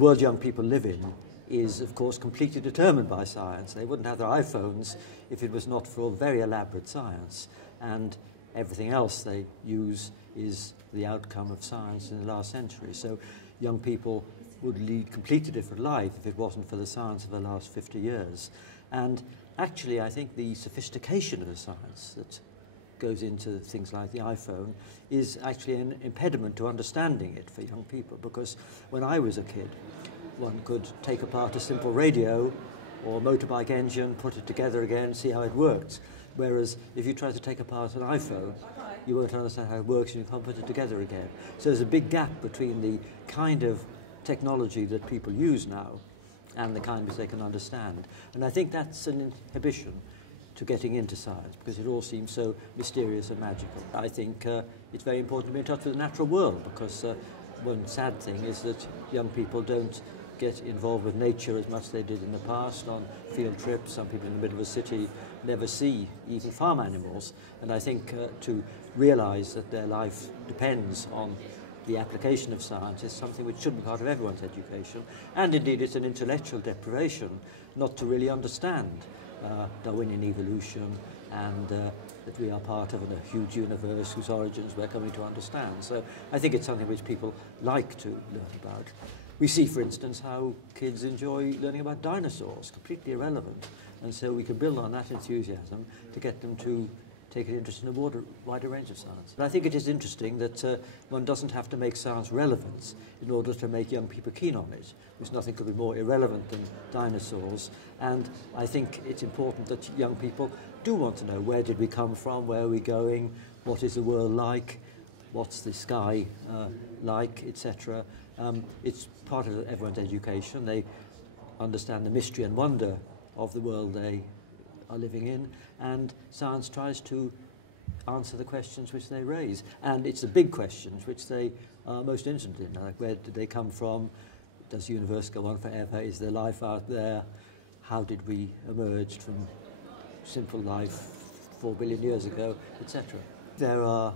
world young people live in is, of course, completely determined by science. They wouldn't have their iPhones if it was not for very elaborate science. And everything else they use is the outcome of science in the last century. So young people would lead completely different life if it wasn't for the science of the last 50 years. And actually, I think the sophistication of the science that goes into things like the iPhone is actually an impediment to understanding it for young people, because when I was a kid, one could take apart a simple radio or a motorbike engine, put it together again, see how it worked. Whereas if you try to take apart an iPhone, you won't understand how it works and you can't put it together again. So there's a big gap between the kind of technology that people use now and the kind which they can understand. And I think that's an inhibition to getting into science, because it all seems so mysterious and magical. I think it's very important to be in touch with the natural world, because one sad thing is that young people don't get involved with nature as much as they did in the past on field trips. Some people in the middle of a city never see even farm animals, and I think to realise that their life depends on the application of science is something which should be part of everyone's education. And indeed it's an intellectual deprivation not to really understand Darwinian evolution and that we are part of a huge universe whose origins we're coming to understand. So I think it's something which people like to learn about. We see, for instance, how kids enjoy learning about dinosaurs, completely irrelevant. And so we can build on that enthusiasm to get them to take an interest in a wider range of science. And I think it is interesting that one doesn't have to make science relevant in order to make young people keen on it, because nothing could be more irrelevant than dinosaurs. And I think it's important that young people do want to know, where did we come from, where are we going, what is the world like, what's the sky like, etc. It's part of everyone's education. They understand the mystery and wonder of the world they are living in, and science tries to answer the questions which they raise. And it's the big questions which they are most interested in, like where did they come from, does the universe go on forever, is there life out there, how did we emerge from simple life 4 billion years ago, etc. There are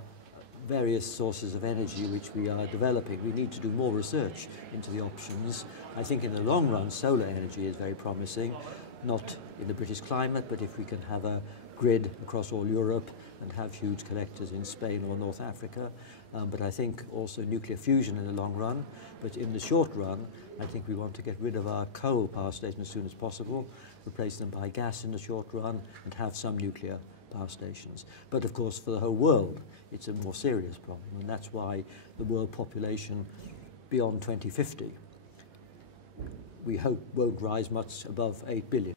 various sources of energy which we are developing. We need to do more research into the options. I think in the long run solar energy is very promising, not in the British climate, but if we can have a grid across all Europe and have huge collectors in Spain or North Africa. But I think also nuclear fusion in the long run. But in the short run, I think we want to get rid of our coal power stations as soon as possible, replace them by gas in the short run, and have some nuclear power stations. But of course, for the whole world, it's a more serious problem, and that's why the world population beyond 2050 we hope won't rise much above 8 billion.